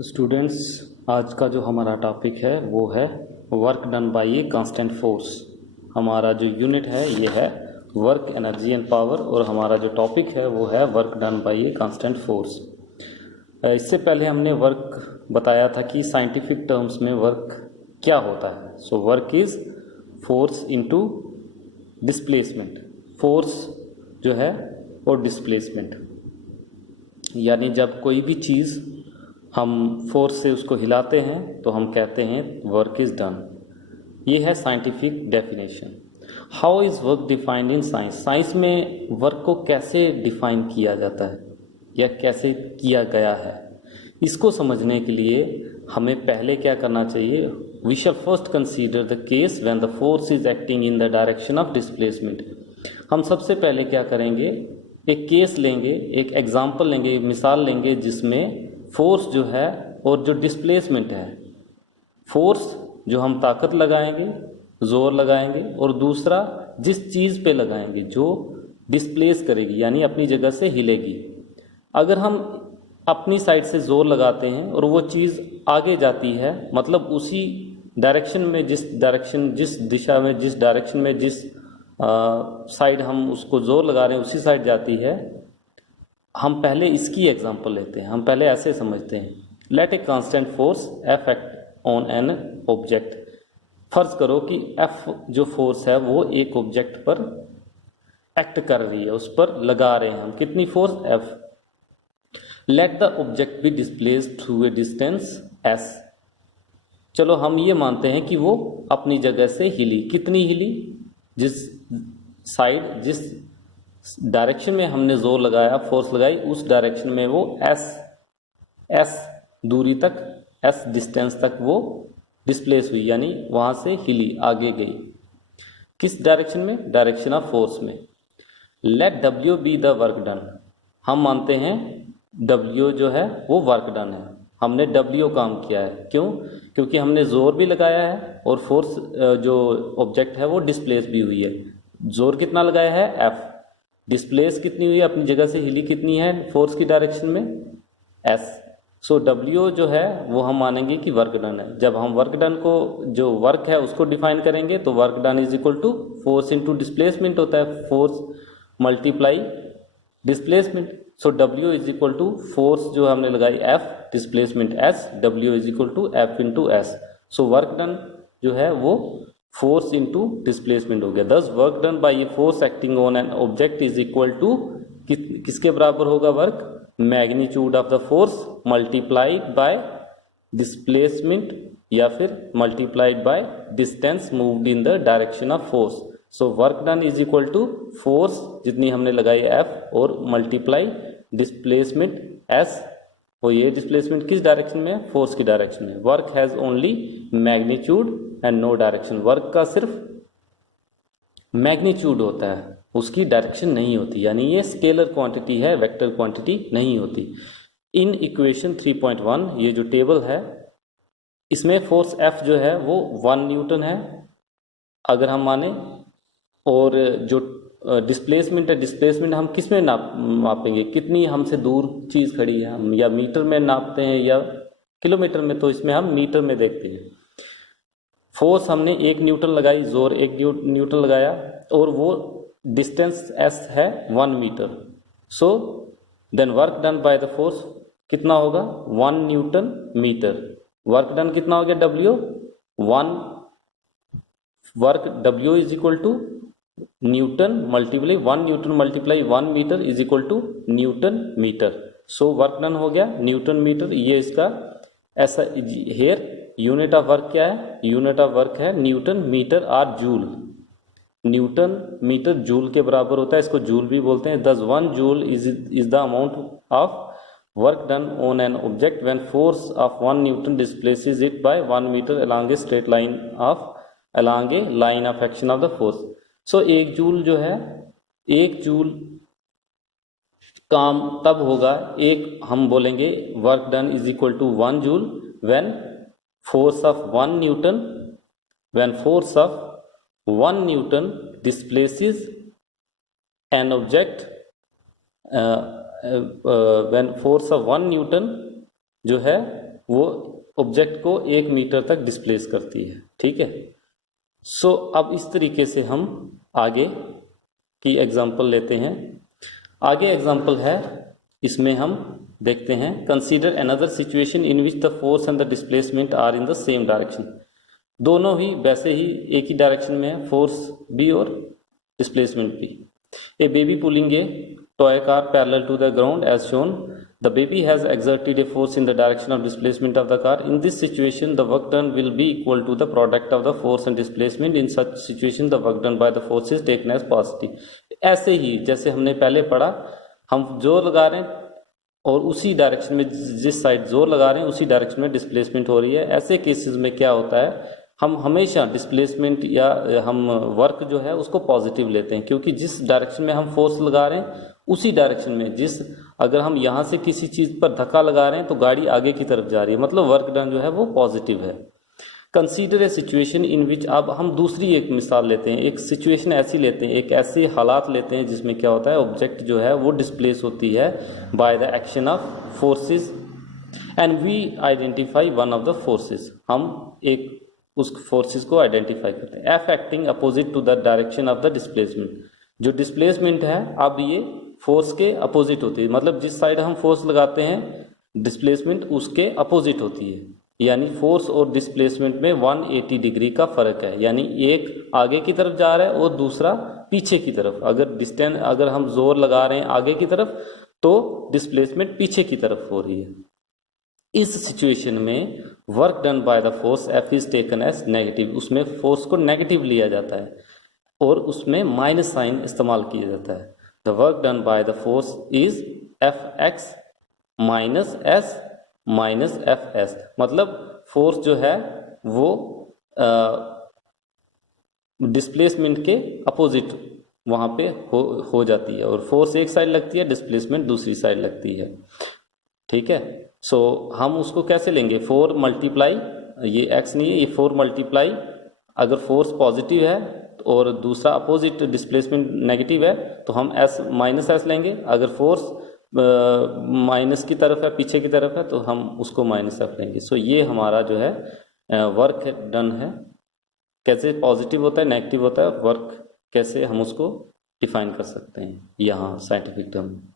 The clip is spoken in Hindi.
स्टूडेंट्स, आज का जो हमारा टॉपिक है वो है work done by A constant force. हमारा जो यूनिट है ये है वर्क एनर्जी एंड पावर और हमारा जो टॉपिक है वो है work done by A constant force. इससे पहले हमने वर्क बताया था कि साइंटिफिक टर्म्स में वर्क क्या होता है। So work is force into displacement. Force जो है और डिस्प्लेसमेंट, यानी जब कोई भी चीज़ हम फोर्स से उसको हिलाते हैं तो हम कहते हैं वर्क इज़ डन। ये है scientific definition. How is work defined in science? Science में वर्क को कैसे डिफाइन किया जाता है या कैसे किया गया है, इसको समझने के लिए हमें पहले क्या करना चाहिए? We shall first consider the case when the force is acting in the direction of displacement. हम सबसे पहले क्या करेंगे, एक केस लेंगे, एक एग्जाम्पल लेंगे, एक मिसाल लेंगे जिसमें फोर्स जो है और जो डिस्प्लेसमेंट है, फोर्स जो हम ताकत लगाएंगे, जोर लगाएंगे, और दूसरा जिस चीज़ पे लगाएंगे जो डिस्प्लेस करेगी यानी अपनी जगह से हिलेगी। अगर हम अपनी साइड से जोर लगाते हैं और वो चीज़ आगे जाती है, मतलब उसी डायरेक्शन में, जिस दिशा में, जिस डायरेक्शन में, जिस साइड हम उसको जोर लगा रहे हैं उसी साइड जाती है। हम पहले इसकी एग्जांपल लेते हैं। हम पहले ऐसे समझते हैं, let a constant force F act on an object. फर्ज करो कि एफ जो फोर्स है वो एक ऑब्जेक्ट पर एक्ट कर रही है, उस पर लगा रहे हैं हम कितनी force? F. Let the object be displaced through a distance S. चलो हम ये मानते हैं कि वो अपनी जगह से हिली। कितनी हिली? जिस साइड, जिस डायरेक्शन में हमने जोर लगाया, फोर्स लगाई, उस डायरेक्शन में वो एस दूरी तक, एस डिस्टेंस तक वो डिस्प्लेस हुई, यानी वहां से हिली, आगे गई। किस डायरेक्शन में? डायरेक्शन ऑफ फोर्स में। Let W be the work done. हम मानते हैं डब्ल्यू जो है वो वर्क डन है, हमने डब्ल्यू काम किया है। क्यों? क्योंकि हमने जोर भी लगाया है और फोर्स जो ऑब्जेक्ट है वो डिस्प्लेस भी हुई है। जोर कितना लगाया है? एफ। डिस्प्लेस कितनी हुई है, अपनी जगह से हिली कितनी है फोर्स की डायरेक्शन में? एस। सो डब्ल्यू जो है वो हम मानेंगे कि वर्क डन है। जब हम वर्क डन को, जो वर्क है उसको डिफाइन करेंगे तो work done is equal to force into displacement होता है, force multiply displacement. So W is equal to force जो हमने लगाई F, displacement S, W is equal to F into S. So work done जो है वो फोर्स इंटू डिस्प्लेसमेंट हो गया। Thus work done by a force acting on an object is equal to, किसके बराबर होगा work? Magnitude of the force multiplied bye displacement या फिर multiplied by distance moved in the direction of force. So work done is equal to force जितनी हमने लगाई एफ और मल्टीप्लाई डिस्प्लेसमेंट एस। और ये डिस्प्लेसमेंट किस डायरेक्शन में है? फोर्स की डायरेक्शन में। Work has only magnitude and no direction. Work का सिर्फ मैग्नीट्यूड होता है, उसकी डायरेक्शन नहीं होती, यानी ये स्केलर क्वांटिटी है, वेक्टर क्वांटिटी नहीं होती। इन इक्वेशन 3.1 ये जो टेबल है इसमें फोर्स एफ जो है वो 1 न्यूटन है अगर हम माने, और जो डिस्प्लेसमेंट है, डिस्प्लेसमेंट हम किस में मापेंगे? कितनी हमसे दूर चीज़ खड़ी है, हम या मीटर में नापते हैं या किलोमीटर में, तो इसमें हम मीटर में देखते हैं। फोर्स हमने 1 न्यूटन लगाई, जोर 1 न्यूटन लगाया, और वो डिस्टेंस एस है 1 metre. So then work done by the force कितना होगा? 1 न्यूटन मीटर। वर्क डन कितना हो गया? W 1 work, W is equal to newton multiply 1 newton multiply 1 metre is equal to newton metre. So work done हो गया न्यूटन मीटर। ये इसका ऐसा हेयर यूनिट ऑफ वर्क क्या है? यूनिट ऑफ वर्क है newton metre or joule. Newton metre joule के बराबर होता है, इसको जूल भी बोलते हैं। 1 joule is the amount of work done on an object when force of 1 newton displaces it by 1 metre along a straight line of, along a line of action of the force. So 1 joule जो है, 1 जूल काम तब होगा, एक हम बोलेंगे work done is equal to 1 joule when force of 1 Newton, when force of 1 Newton displaces an object, when force of 1 Newton जो है वो ऑब्जेक्ट को 1 मीटर तक डिस्प्लेस करती है। ठीक है, सो अब इस तरीके से हम आगे की एग्जांपल लेते हैं। आगे एग्जांपल है, इसमें हम देखते हैं, consider another situation in which the force and the displacement are in the same direction. दोनों ही वैसे ही एक ही डायरेक्शन में है, फोर्स भी और डिस्प्लेसमेंट भी। A baby pulling a toy car parallel to the ground as shown. The baby has exerted a force in the direction of displacement of the car. In this situation, the work done will be equal to the product of the force and displacement. In such situation, the work done by the force is taken as positive. ऐसे ही जैसे हमने पहले पढ़ा, हम जोर लगा रहे हैं और उसी डायरेक्शन में, जिस साइड जोर लगा रहे हैं उसी डायरेक्शन में डिस्प्लेसमेंट हो रही है। ऐसे केसेस में क्या होता है, हम हमेशा डिस्प्लेसमेंट या हम वर्क जो है उसको पॉजिटिव लेते हैं, क्योंकि जिस डायरेक्शन में हम फोर्स लगा रहे हैं उसी डायरेक्शन में, अगर हम यहाँ से किसी चीज़ पर धक्का लगा रहे हैं तो गाड़ी आगे की तरफ जा रही है, मतलब वर्क डन जो है वो पॉजिटिव है। कंसीडर ए सिचुएशन इन विच, अब हम दूसरी एक मिसाल लेते हैं, एक सिचुएशन ऐसी लेते हैं, एक ऐसे हालात लेते हैं जिसमें क्या होता है, ऑब्जेक्ट जो है वो डिस्प्लेस होती है by the action of forces and we identify one of the forces. हम एक उस फोर्सेस को आइडेंटिफाई करते हैं। F acting opposite to the direction of the displacement. जो डिस्प्लेसमेंट है अब ये फोर्स के अपोजिट होती है, मतलब जिस साइड हम फोर्स लगाते हैं डिस्प्लेसमेंट उसके अपोजिट होती है, यानी फोर्स और डिस्प्लेसमेंट में 180 डिग्री का फर्क है, यानी एक आगे की तरफ जा रहा है और दूसरा पीछे की तरफ। अगर हम जोर लगा रहे हैं आगे की तरफ तो डिस्प्लेसमेंट पीछे की तरफ हो रही है। इस सिचुएशन में work done by the force F is taken as negative. उसमें फोर्स को नेगेटिव लिया जाता है और उसमें माइनस साइन इस्तेमाल किया जाता है। The work done by the force is F x minus S minus F S, मतलब फोर्स जो है वो डिस्प्लेसमेंट के अपोजिट वहाँ पे हो जाती है, और फोर्स एक साइड लगती है, डिस्प्लेसमेंट दूसरी साइड लगती है। ठीक है, सो हम उसको कैसे लेंगे, 4 मल्टीप्लाई, ये x नहीं है, ये 4 मल्टीप्लाई, अगर फोर्स पॉजिटिव है और दूसरा अपोजिट डिस्प्लेसमेंट नेगेटिव है तो हम s माइनस एस लेंगे। अगर फोर्स माइनस की तरफ है, पीछे की तरफ है, तो हम उसको माइनस एफ लेंगे। सो ये हमारा जो है वर्क डन है। कैसे पॉजिटिव होता है, नेगेटिव होता है, वर्क कैसे हम उसको डिफाइन कर सकते हैं यहाँ साइंटिफिक टर्म में।